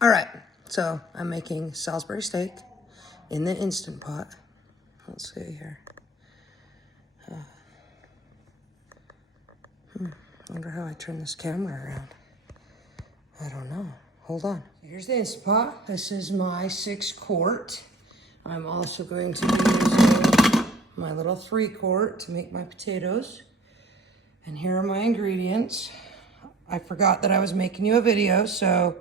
All right, so I'm making Salisbury steak in the Instant Pot. Let's see here. I wonder how I turn this camera around. I don't know. Hold on. Here's the Instant Pot. This is my 6-quart. I'm also going to be using my little 3-quart to make my potatoes. And here are my ingredients. I forgot that I was making you a video, so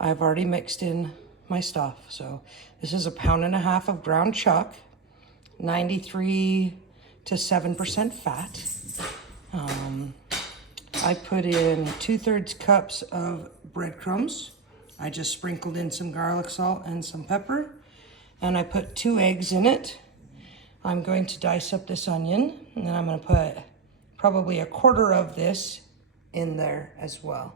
I've already mixed in my stuff. So this is 1.5 pounds of ground chuck, 93 to 7% fat. I put in 2/3 cups of breadcrumbs. I just sprinkled in some garlic salt and some pepper, and I put 2 eggs in it. I'm going to dice up this onion, and then I'm going to put probably 1/4 of this in there as well.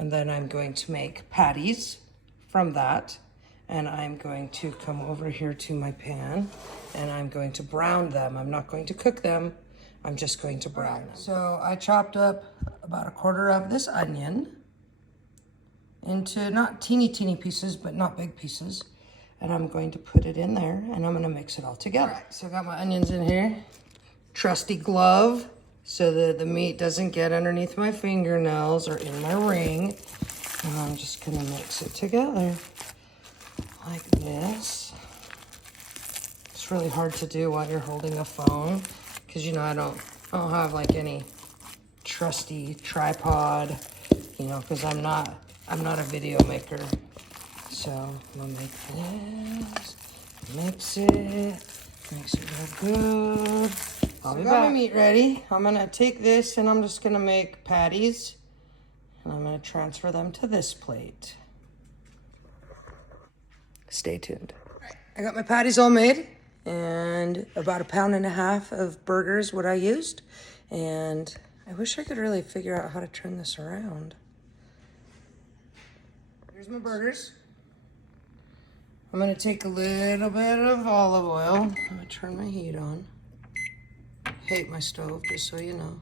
And then I'm going to make patties from that, and I'm going to come over here to my pan, and I'm going to brown them. I'm not going to cook them. I'm just going to brown them. So I chopped up about 1/4 of this onion into not teeny pieces, but not big pieces. And I'm going to put it in there, and I'm gonna mix it all together. All right, so I got my onions in here. Trusty glove, so that the meat doesn't get underneath my fingernails or in my ring. And I'm just gonna mix it together like this. It's really hard to do while you're holding a phone, because you know I don't have like any trusty tripod, you know, because I'm not a video maker. So I'm gonna make this, mix it real good. I'll be back. Got my meat ready. I'm gonna take this and I'm just gonna make patties, and I'm gonna transfer them to this plate. Stay tuned. I got my patties all made, and about 1.5 pounds of burgers what I used. And I wish I could really figure out how to turn this around. Here's my burgers. I'm gonna take a little bit of olive oil. I'm gonna turn my heat on. Hate my stove, just so you know.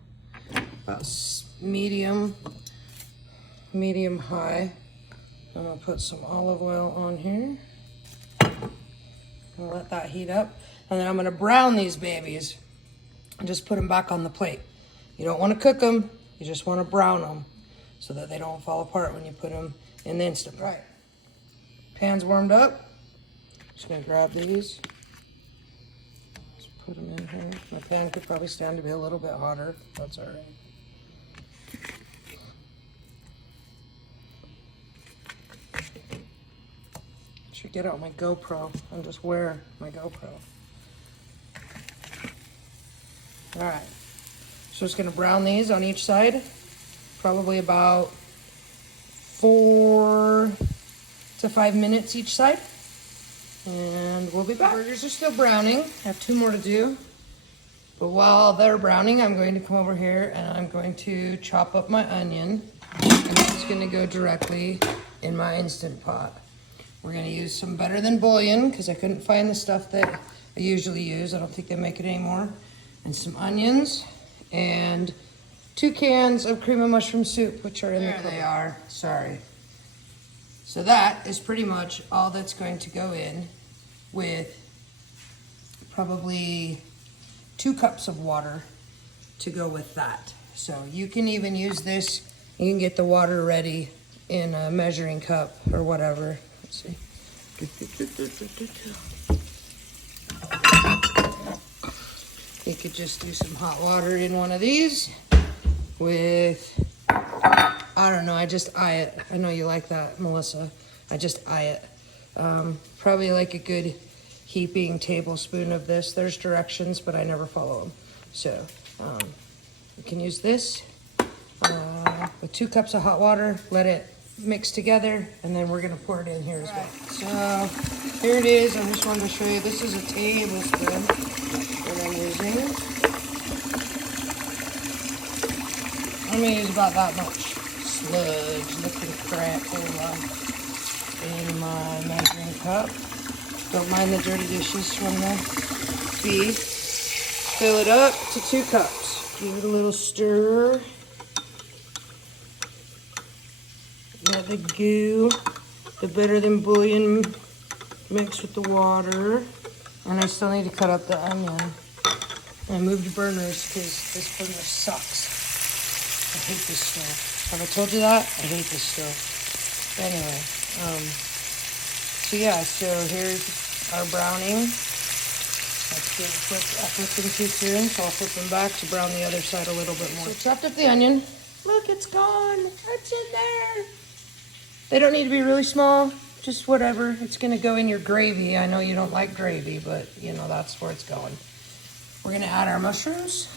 About medium high. I'm gonna put some olive oil on here. I'll let that heat up. And then I'm gonna brown these babies and just put them back on the plate. You don't wanna cook them, you just wanna brown them so that they don't fall apart when you put them in the Instant Pot. Right. Pan's warmed up. Just gonna grab these. Just put them in here. My pan could probably stand to be a little bit hotter. That's all right. Should get out my GoPro and just wear my GoPro. All right. So just gonna brown these on each side. Probably about 4 to 5 minutes each side. And we'll be back. The burgers are still browning. I have 2 more to do. But while they're browning, I'm going to come over here and I'm going to chop up my onion. And it's gonna go directly in my Instant Pot. We're gonna use some Better Than bouillon because I couldn't find the stuff that I usually use. I don't think they make it anymore. And some onions and 2 cans of cream of mushroom soup, which are in the cupboard. There they are, sorry. So that is pretty much all that's going to go in, with probably 2 cups of water to go with that. So you can even use this, you can get the water ready in a measuring cup or whatever. Let's see. You could just do some hot water in one of these with, I don't know, I just eye it. I know you like that, Melissa. I just eye it. Probably like a good heaping tablespoon of this. There's directions, but I never follow them. So you can use this with 2 cups of hot water. Let it mix together, and then we're gonna pour it in here as well. So here it is. I just wanted to show you. This is a tablespoon that I'm using. I'm gonna use about that much sludge, liquid crap in my measuring cup. Don't mind the dirty dishes from the beef. Fill it up to 2 cups. Give it a little stir. Let the goo, the better than bouillon mix with the water. And I still need to cut up the onion. I moved burners because this burner sucks. I hate this stove. Have I told you that? I hate this stove. Anyway, so yeah, so here's our browning. Let's give it I flipped them too soon, so I'll flip them back to brown the other side a little bit more. So chopped up the onion. Look, it's gone. It's in there. They don't need to be really small, just whatever. It's gonna go in your gravy. I know you don't like gravy, but you know, that's where it's going. We're gonna add our mushrooms.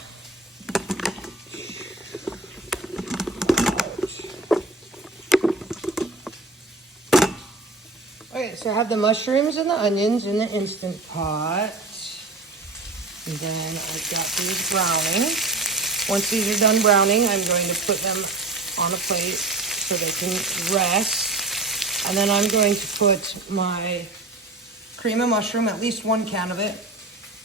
Okay, so I have the mushrooms and the onions in the Instant Pot. And then I've got these browning. Once these are done browning, I'm going to put them on a plate so they can rest. And then I'm going to put my cream of mushroom, at least 1 can of it.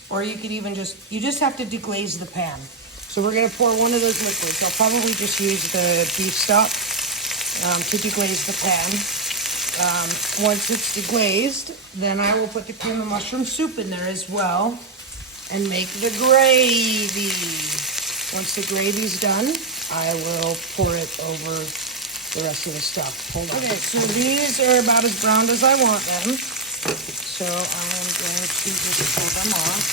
Or you could even you just have to deglaze the pan. So we're gonna pour one of those liquids. I'll probably just use the beef stock to deglaze the pan. Once it's deglazed, then I will put the cream of mushroom soup in there as well and make the gravy. Once the gravy's done, I will pour it over the rest of the stuff. Hold on. Okay, so these are about as browned as I want them. So I'm going to just pull them off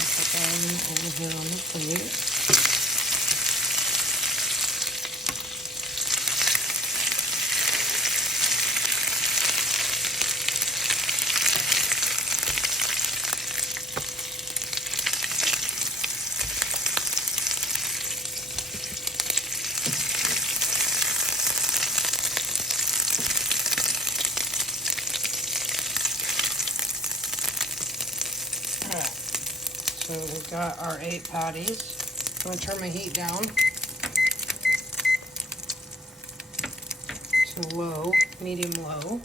and put them over here on the plate. So we've got our 8 patties. I'm gonna turn my heat down to low, medium low.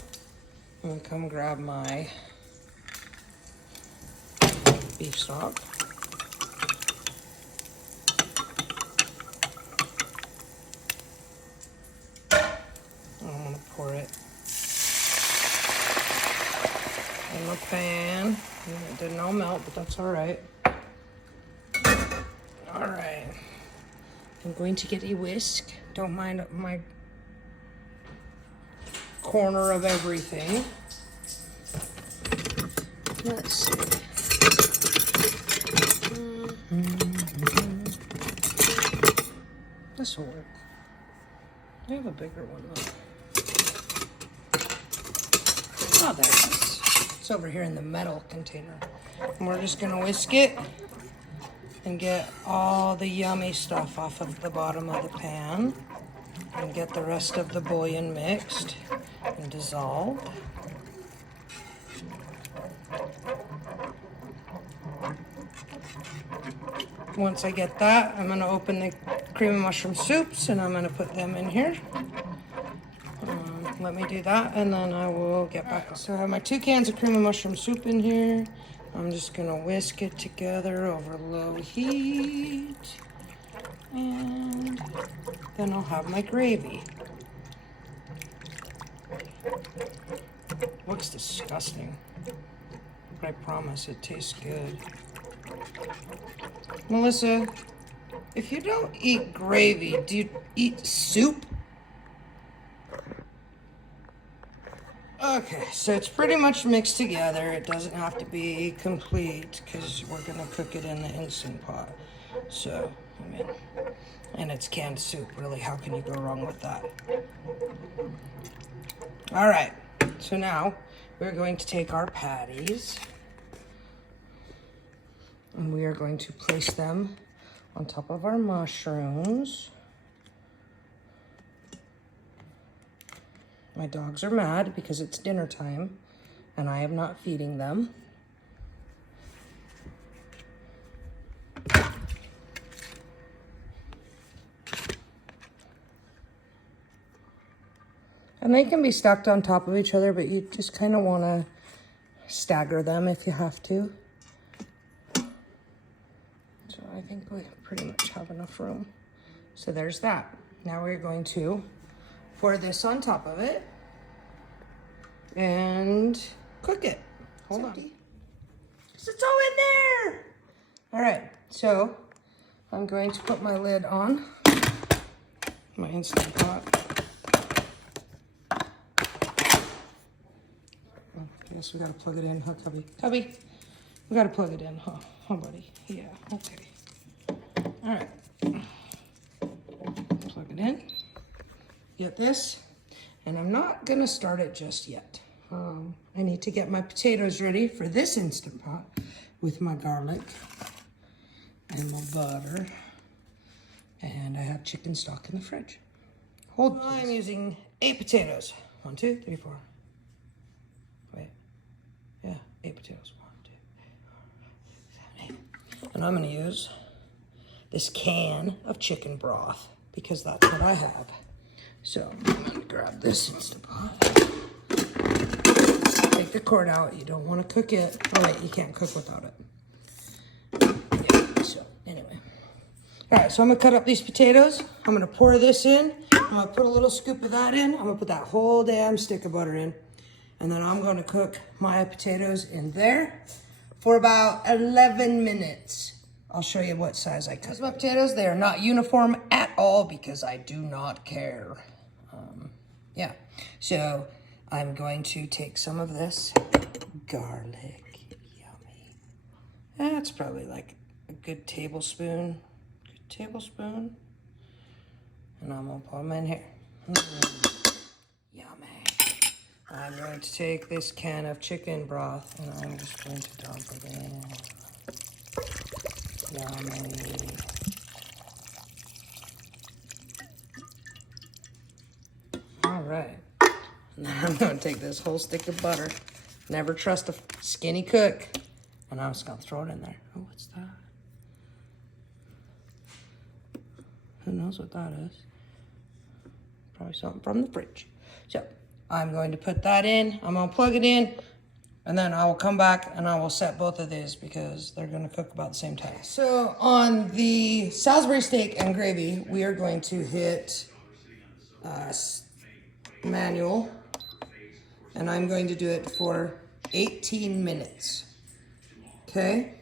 I'm gonna come grab my beef stock. I'm gonna pour it in the pan. It didn't all melt, but that's all right. All right. I'm going to get a whisk. Don't mind my corner of everything. Let's see. This will work. I have a bigger one though. Oh, there it is. It's over here in the metal container. And we're just gonna whisk it and get all the yummy stuff off of the bottom of the pan and get the rest of the bouillon mixed and dissolved. Once I get that, I'm gonna open the cream of mushroom soups and I'm gonna put them in here. Let me do that and then I will get back. So I have my 2 cans of cream of mushroom soup in here. I'm just gonna whisk it together over low heat. And then I'll have my gravy. Looks disgusting, but I promise it tastes good. Melissa, if you don't eat gravy, do you eat soup? Okay, so it's pretty much mixed together. It doesn't have to be complete because we're gonna cook it in the Instant Pot. So, I mean, and it's canned soup, really. How can you go wrong with that? All right, so now we're going to take our patties and we are going to place them on top of our mushrooms. My dogs are mad because it's dinner time and I am not feeding them. And they can be stacked on top of each other, but you just kind of want to stagger them if you have to. So I think we pretty much have enough room. So there's that. Now we're going to pour this on top of it and cook it. Hold on. It's all in there. All right, so I'm going to put my lid on my Instant Pot. I guess we gotta plug it in, huh, Cubby? Cubby, we gotta plug it in, huh? Huh, buddy? Yeah, okay. All right. Plug it in. Get this. And I'm not gonna start it just yet. I need to get my potatoes ready for this Instant Pot with my garlic and my butter. And I have chicken stock in the fridge. Hold on. I'm using 8 potatoes. 1, 2, 3, 4. Wait. Yeah, 8 potatoes. 1, 2, 3, 4, 5, 7, 8. And I'm gonna use this can of chicken broth because that's what I have. So I'm gonna grab this Instant Pot. Take the cord out. You don't want to cook it. Oh wait, you can't cook without it. Yeah, so anyway. All right, so I'm gonna cut up these potatoes. I'm gonna pour this in. I'm gonna put a little scoop of that in. I'm gonna put that whole damn stick of butter in. And then I'm gonna cook my potatoes in there for about 11 minutes. I'll show you what size I cut. Here's my potatoes. They are not uniform at all because I do not care. Yeah, so I'm going to take some of this garlic. Yummy. That's probably like a good tablespoon. And I'm gonna put them in here. Yummy. I'm going to take this can of chicken broth and I'm just going to dump it in. Yummy. All right. Now I'm gonna take this whole stick of butter. Never trust a skinny cook. And I'm just gonna throw it in there. Oh, what's that? Who knows what that is? Probably something from the fridge. So I'm going to put that in. I'm gonna plug it in. And then I will come back and I will set both of these because they're gonna cook about the same time. So on the Salisbury steak and gravy, we are going to hit manual. And I'm going to do it for 18 minutes. Okay?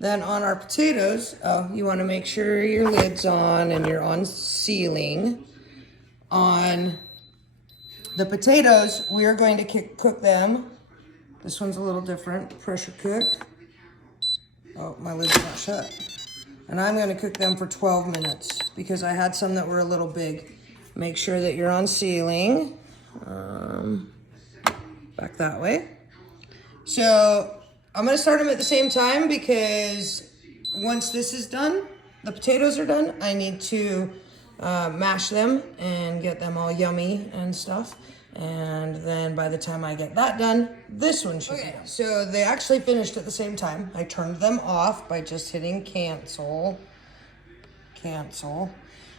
Then on our potatoes, you wanna make sure your lid's on and you're on sealing. On the potatoes, we are going to cook them. This one's a little different, pressure cook. Oh, my lid's not shut. And I'm gonna cook them for 12 minutes because I had some that were a little big. Make sure that you're on sealing. Back that way. So I'm gonna start them at the same time because once this is done, the potatoes are done, I need to mash them and get them all yummy and stuff. And then by the time I get that done, this one should be done. So they actually finished at the same time. I turned them off by just hitting cancel.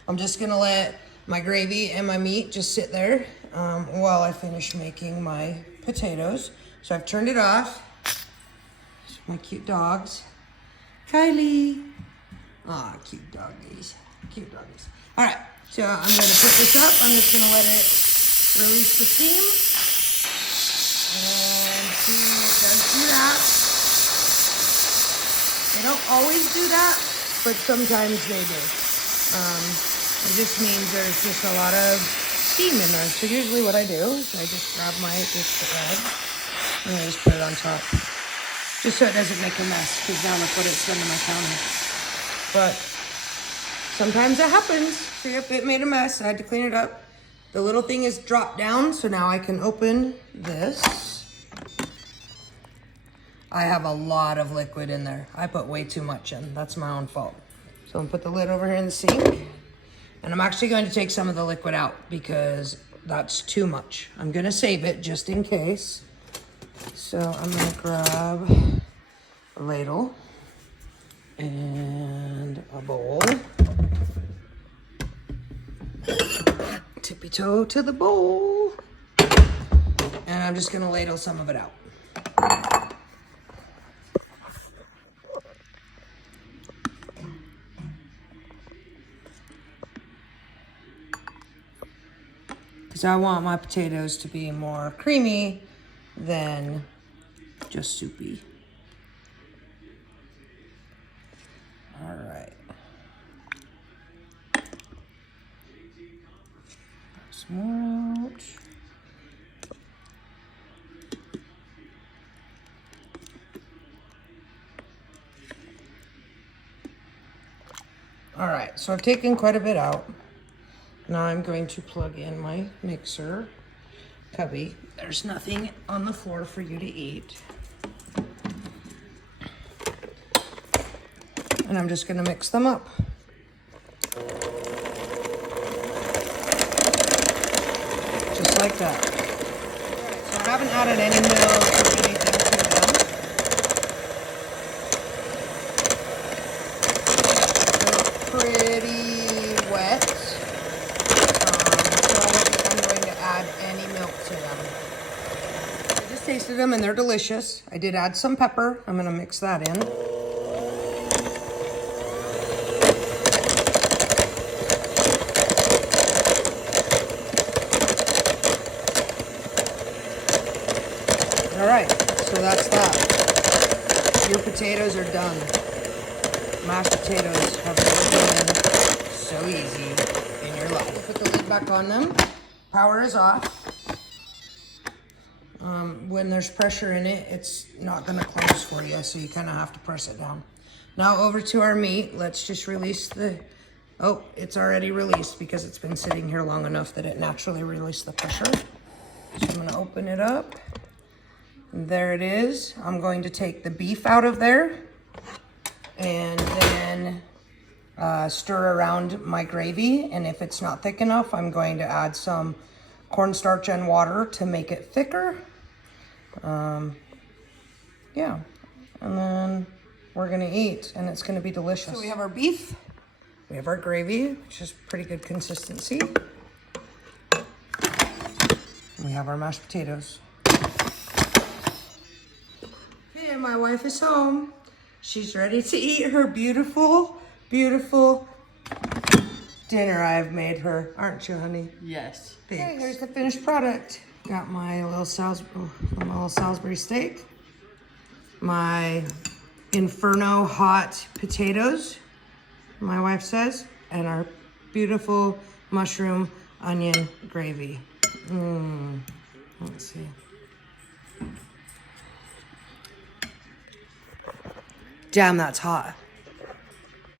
I'm just gonna let my gravy and my meat just sit there while I finish making my potatoes. So I've turned it off. My cute dogs. Kylie. Ah, cute doggies. All right, so I'm gonna put this up. I'm just gonna let it release the steam. And see, it does do that. They don't always do that, but sometimes they do. It just means there's just a lot of steam in there. So usually what I do is I just grab my bread and I just put it on top. Just so it doesn't make a mess, because now look what it's done to my counter. But sometimes it happens. See, if it made a mess, I had to clean it up. The little thing is dropped down, so now I can open this. I have a lot of liquid in there. I put way too much in. That's my own fault. So I'm gonna put the lid over here in the sink. And I'm actually going to take some of the liquid out because that's too much. I'm gonna save it just in case. So I'm gonna grab a ladle and a bowl. Tippy toe to the bowl. And I'm just gonna ladle some of it out. because I want my potatoes to be more creamy than just soupy. All right. Some more out. All right, so I've taken quite a bit out. Now I'm going to plug in my mixer cubby. There's nothing on the floor for you to eat. And I'm just gonna mix them up. Just like that. So I haven't added any milk or anything to them. They're pretty wet. So I don't think I'm going to add any milk to them. I just tasted them and they're delicious. I did add some pepper. I'm gonna mix that in. All right, so that's that. Your potatoes are done. Mashed potatoes have never been so easy in your life. Put the lid back on them. Power is off. When there's pressure in it, it's not gonna close for you, so you kind of have to press it down. Now over to our meat. Let's just release the, oh, it's already released because it's been sitting here long enough that it naturally released the pressure. So I'm gonna open it up. There it is. I'm going to take the beef out of there and then stir around my gravy. And if it's not thick enough, I'm going to add some cornstarch and water to make it thicker. Yeah, and then we're gonna eat and it's gonna be delicious. So we have our beef, we have our gravy, which is pretty good consistency. And we have our mashed potatoes. And my wife is home. She's ready to eat her beautiful, beautiful dinner I've made her. Aren't you, honey? Yes. Thanks. Okay, here's the finished product. Got my little Salisbury steak, my Inferno hot potatoes, my wife says, and our beautiful mushroom onion gravy. Let's see. Damn, that's hot.